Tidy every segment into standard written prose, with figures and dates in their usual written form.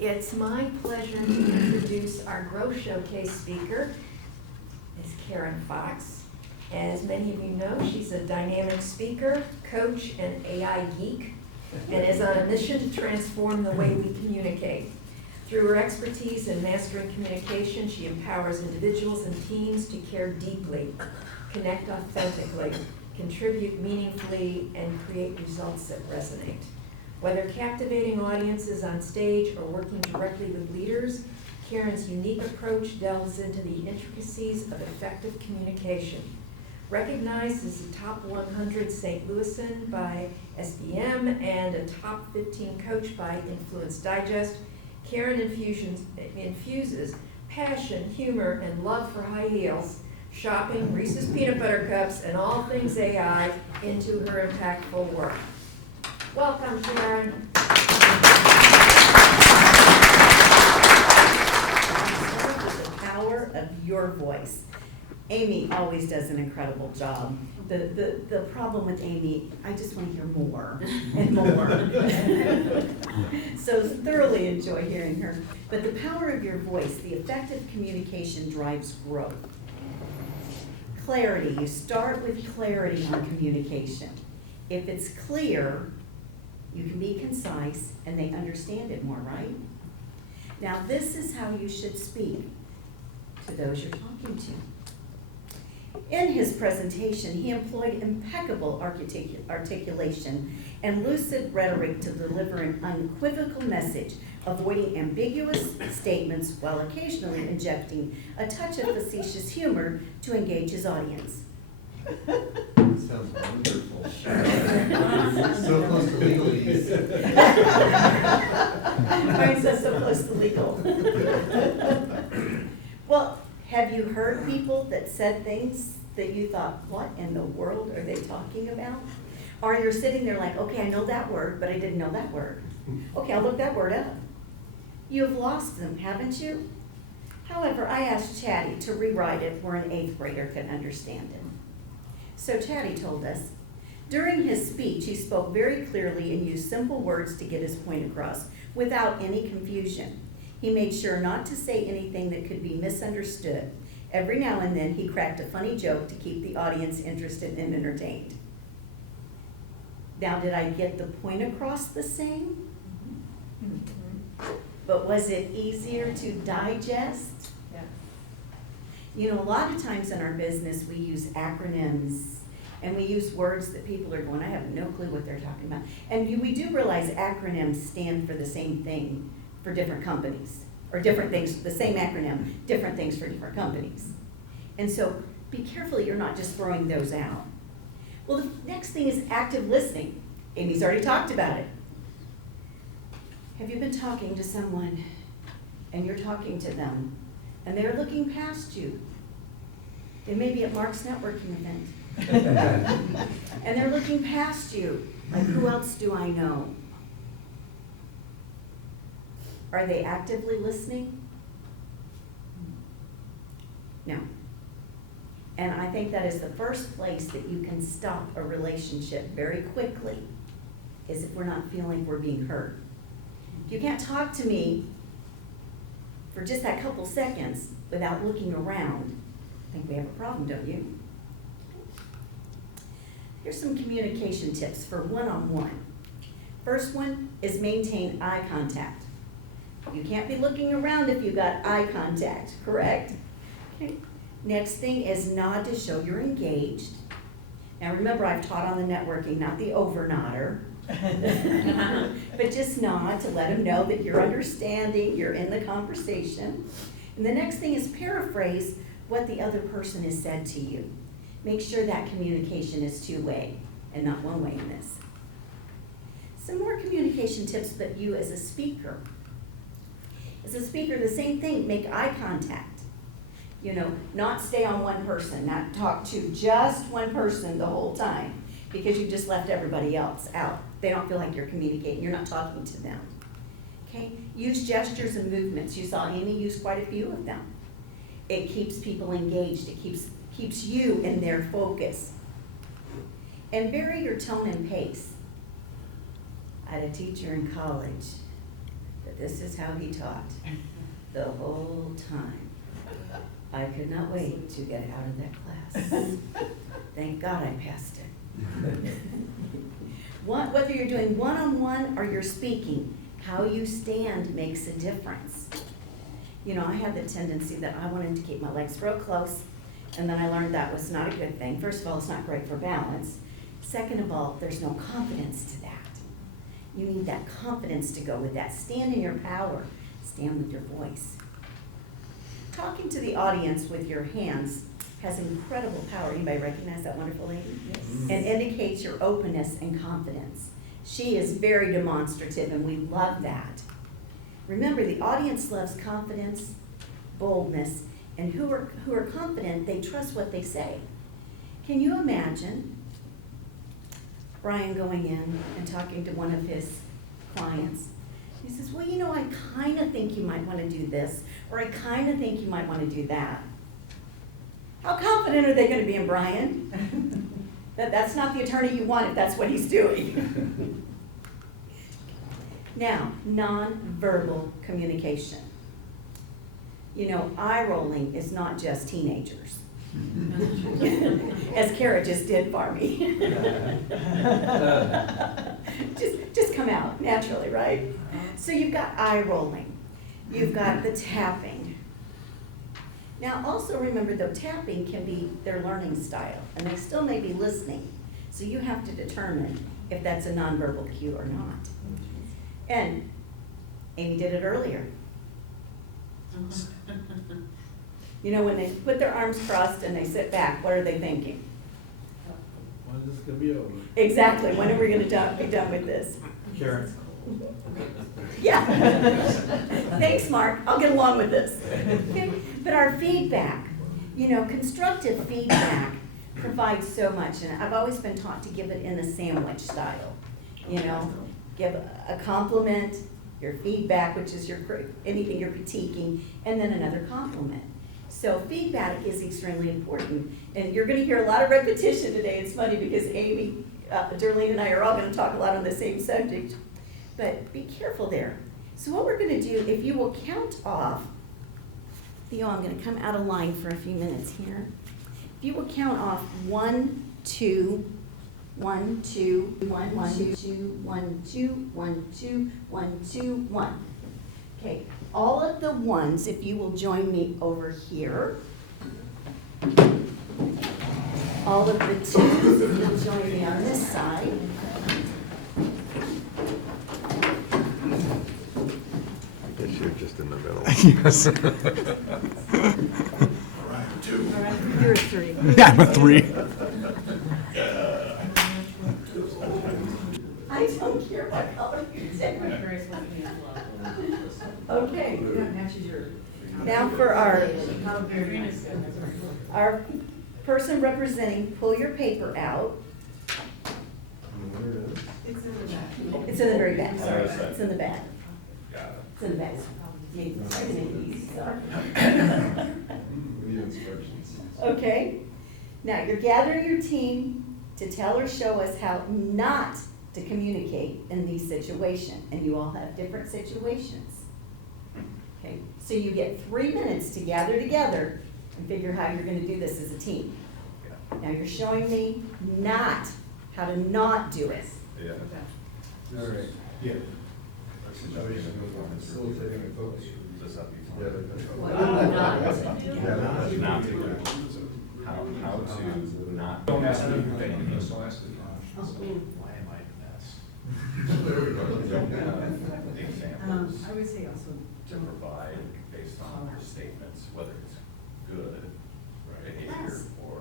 It's my pleasure to introduce our Growth Showcase speaker, Ms. Karen Fox. As many of you know, she's a dynamic speaker, coach, and AI geek, and is on a mission to transform the way we communicate. Through her expertise in mastering communication, she empowers individuals and teams to care deeply, connect authentically, contribute meaningfully, and create results that resonate. Whether captivating audiences on stage or working directly with leaders, Karen's unique approach delves into the intricacies of effective communication. Recognized as a top 100 St. Louisan by SBM and a top 15 coach by Influence Digest, Karen infuses passion, humor, and love for high heels, shopping, Reese's peanut butter cups, and all things AI into her impactful work. Welcome, Karen. The power of your voice. Amy always does an incredible job. The problem with Amy, I just want to hear more and more. So thoroughly enjoy hearing her. But the power of your voice, the effective communication drives growth. Clarity, you start with clarity on communication. If it's clear, you can be concise and they understand it more, right? Now this is how you should speak to those you're talking to. In his presentation, he employed impeccable articulation and lucid rhetoric to deliver an unequivocal message, avoiding ambiguous statements while occasionally injecting a touch of facetious humor to engage his audience. Sounds wonderful. So close to legalese. Mine says so close to legal. Well, have you heard people that said things that you thought, what in the world are they talking about? Or you're sitting there like, okay, I know that word, but I didn't know that word. Okay, I'll look that word up. You have lost them, haven't you? However, I asked Chatty to rewrite it where an 8th grader could understand it. So Chatty told us, during his speech, he spoke very clearly and used simple words to get his point across without any confusion. He made sure not to say anything that could be misunderstood. Every now and then, he cracked a funny joke to keep the audience interested and entertained. Now, did I get the point across the same? Mm-hmm. But was it easier to digest? Yeah. You know, a lot of times in our business, we use acronyms and we use words that people are going, I have no clue what they're talking about. And we do realize acronyms stand for the same thing for different companies, or different things, the same acronym, different things for different companies. And so be careful you're not just throwing those out. Well, the next thing is active listening. Amy's already talked about it. Have you been talking to someone and you're talking to them and they're looking past you? They may be at Mark's networking event. And they're looking past you, like, who else do I know? Are they actively listening? No. And I think that is the first place that you can stop a relationship very quickly, is if we're not feeling we're being heard. If you can't talk to me for just that couple seconds without looking around, I think we have a problem, don't you? Here's some communication tips for one-on-one. First one is maintain eye contact. You can't be looking around if you've got eye contact, correct? Okay. Next thing is nod to show you're engaged. Now remember, I've taught on the networking, not the over-nodder. But just nod to let them know that you're understanding, you're in the conversation. And the next thing is paraphrase what the other person has said to you. Make sure that communication is two-way and not one-way in this. Some more communication tips, but you as a speaker. As a speaker, the same thing, make eye contact. You know, not stay on one person, not talk to just one person the whole time, because you just left everybody else out. They don't feel like you're communicating, you're not talking to them. Okay, use gestures and movements. You saw Amy use quite a few of them. It keeps people engaged, it keeps you in their focus. And vary your tone and pace. I had a teacher in college that this is how he taught the whole time. I could not wait to get out of that class. Thank God I passed it. Whether you're doing one-on-one or you're speaking, how you stand makes a difference. You know, I had the tendency that I wanted to keep my legs real close, and then I learned that was not a good thing. First of all, it's not great for balance. Second of all, there's no confidence to that. You need that confidence to go with that. Stand in your power. Stand with your voice. Talking to the audience with your hands has incredible power. Anybody recognize that wonderful lady? Yes. And indicates your openness and confidence. She is very demonstrative, and we love that. Remember, the audience loves confidence, boldness, and who are confident, they trust what they say. Can you imagine Brian going in and talking to one of his clients? He says, well, you know, I kind of think you might want to do this, or I kind of think you might want to do that. How confident are they going to be in Brian? That's not the attorney you want if that's what he's doing. Now, nonverbal communication. You know, eye rolling is not just teenagers. As Kara just did for me. just come out naturally, right? So you've got eye rolling. You've got the tapping. Now also remember, though, tapping can be their learning style, and they still may be listening. So you have to determine if that's a nonverbal cue or not. And Amy did it earlier. You know, when they put their arms crossed and they sit back, what are they thinking? When is this gonna be over? Exactly, when are we gonna be done with this? Karen. Yeah. Thanks, Mark, I'll get along with this. Okay? But our feedback, you know, constructive feedback provides so much, and I've always been taught to give it in a sandwich style. You know, give a compliment, your feedback, which is anything you're critiquing, and then another compliment. So feedback is extremely important, and you're gonna hear a lot of repetition today. It's funny because Amy, Darlene, and I are all gonna talk a lot on the same subject, but be careful there. So what we're gonna do, if you will count off, Theo, I'm gonna come out of line for a few minutes here. If you will count off 1, 2, 1, 2, 1, 1, 2, 1, 2, 1, 2, 1, 2, 1. Okay, all of the ones, if you will join me over here. All of the twos, if you'll join me on this side. I guess you're just in the middle. Yes. You're a 3. Yeah, I'm a 3. I don't care what color you say. Okay. Now for our person representing, pull your paper out. It's in the very back, sorry. It's in the back. It's in the back. We need instructions. Okay. Now you're gathering your team to tell or show us how not to communicate in these situations, and you all have different situations. Okay, so you get 3 minutes to gather together and figure how you're gonna do this as a team. Now you're showing me how to not do it. Yeah. All right. Yeah. Facilitating a focus. Yeah, How to not. Don't ask me anything, just don't ask me. Why am I the best? There we go. Don't have examples I would say also to provide based on your statements, whether it's good behavior or.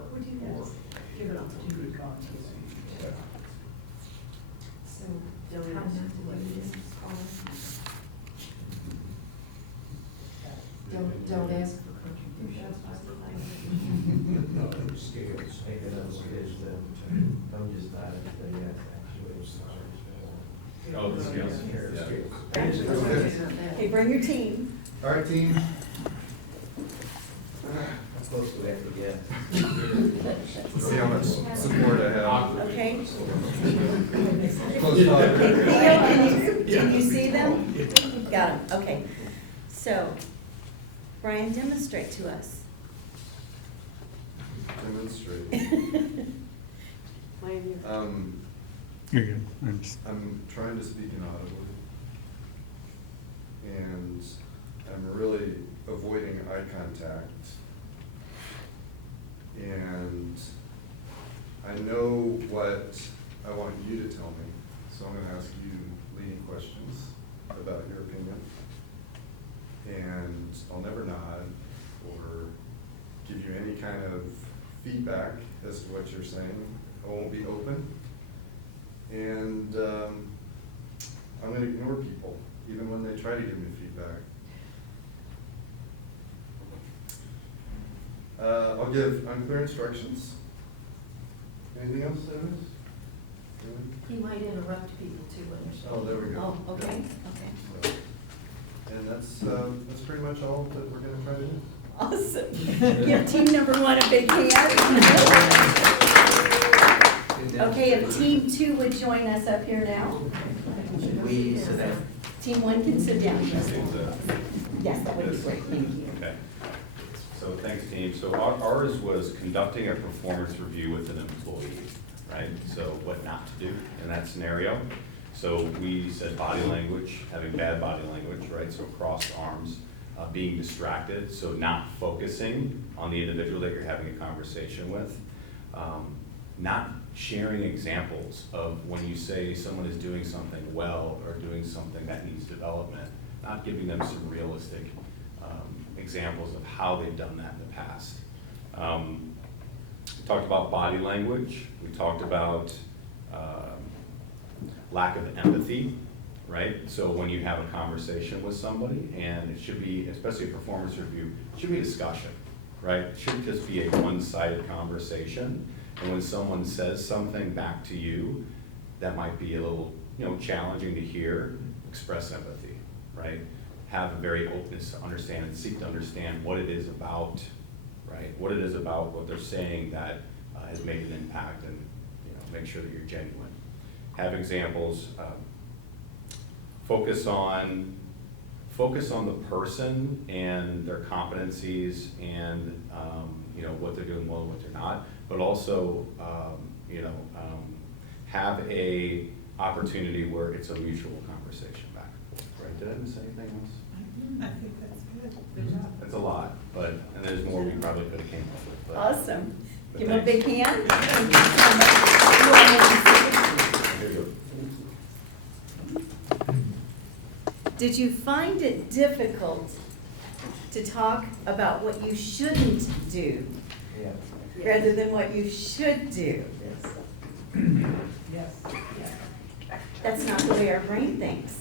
give an opportunity to go. So, how not to do this, don't ask for contributions. No, scales, taking up scales that don't just die, they actually. Oh, the scales. Okay, bring your team. All right, team. How close do we have to get? See how much support I have. Okay. Close talk. Okay, Theo, can you see them? Got him, okay. So, Brian, demonstrate to us. Demonstrate. Brian, You're good. I'm trying to speak inaudibly. And I'm really avoiding eye contact. And I know what I want you to tell me, so I'm gonna ask you leading questions about your opinion. And I'll never nod or give you any kind of feedback as to what you're saying. I won't be open. And I'm gonna ignore people, even when they try to give me feedback. I'll give unclear instructions. Anything else, Dennis? He might interrupt people too when they're speaking. Oh, there we go. Oh, okay, okay. And that's pretty much all that we're gonna try to do. Awesome. Give team number 1 a big hand. Okay, if team 2 would join us up here now. We sit down. Team 1 can sit down. Seems, Yes, that would be great, thank you. Okay. So thanks, team. So ours was conducting a performance review with an employee, right? So what not to do in that scenario. So we said body language, having bad body language, right? So crossed arms, being distracted, so not focusing on the individual that you're having a conversation with. Not sharing examples of when you say someone is doing something well or doing something that needs development, not giving them some realistic examples of how they've done that in the past. We talked about body language. We talked about lack of empathy, right? So when you have a conversation with somebody, and it should be, especially a performance review, it should be a discussion, right? It shouldn't just be a one-sided conversation. And when someone says something back to you that might be a little, challenging to hear, express empathy, right? Have a very openness to understand and seek to understand what it is about, right? What it is about what they're saying that has made an impact, and make sure that you're genuine. Have examples. Focus on the person and their competencies and what they're doing well and what they're not, but also have a opportunity where it's a mutual conversation back and forth. Right? Did I miss anything else? I think that's good. Good job. That's a lot, and there's more we probably could have came up with. But, Awesome. but Give him a big thanks. hand. There you go. Did you find it difficult to talk about what you shouldn't do Yeah. rather than what you should do? Yes. That's not the way our brain thinks.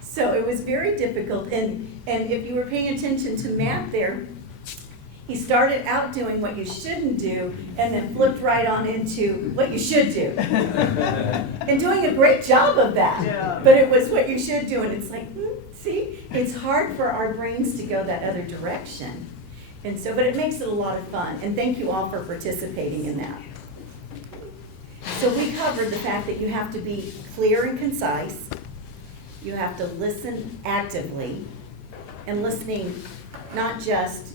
So it was very difficult, and if you were paying attention to Matt there, he started out doing what you shouldn't do and then flipped right on into what you should do. And doing a great job of that. Yeah. But it was what you should do, and it's like, see, it's hard for our brains to go that other direction. And so, but it makes it a lot of fun, and thank you all for participating in that. So we covered the fact that you have to be clear and concise. You have to listen actively, and listening not just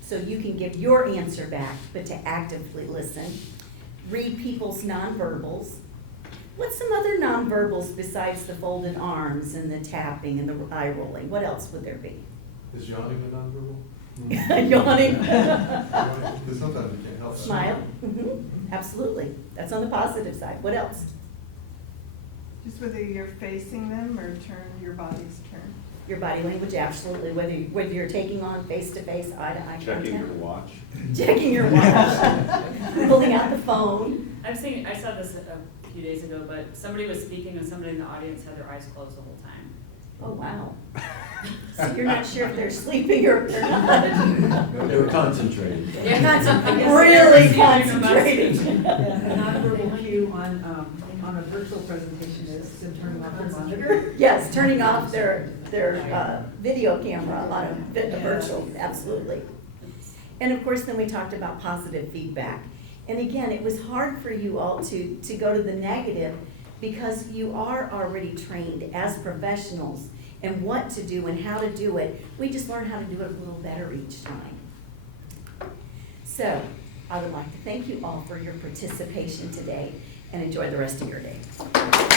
so you can give your answer back, but to actively listen. Read people's nonverbals. What's some other nonverbals besides the folded arms and the tapping and the eye rolling? What else would there be? Is yawning a nonverbal? Yawning. Because sometimes you can't help that. Smile. Absolutely. That's on the positive side. What else? Just whether you're facing them or your body's turned. Your body language, absolutely. Whether you're taking on face-to-face, eye-to-eye contact. Checking your watch. Checking your watch. Pulling out the phone. I saw this a few days ago, but somebody was speaking and somebody in the audience had their eyes closed the whole time. Oh, wow. So you're not sure if they're sleeping or not. They were concentrating. Really concentrating. A nonverbal cue on a virtual presentation is to turn off their monitor. Yes, turning off their video camera on a virtual, absolutely. And of course, then we talked about positive feedback. And again, it was hard for you all to go to the negative because you are already trained as professionals and what to do and how to do it. We just learn how to do it a little better each time. So, I would like to thank you all for your participation today and enjoy the rest of your day.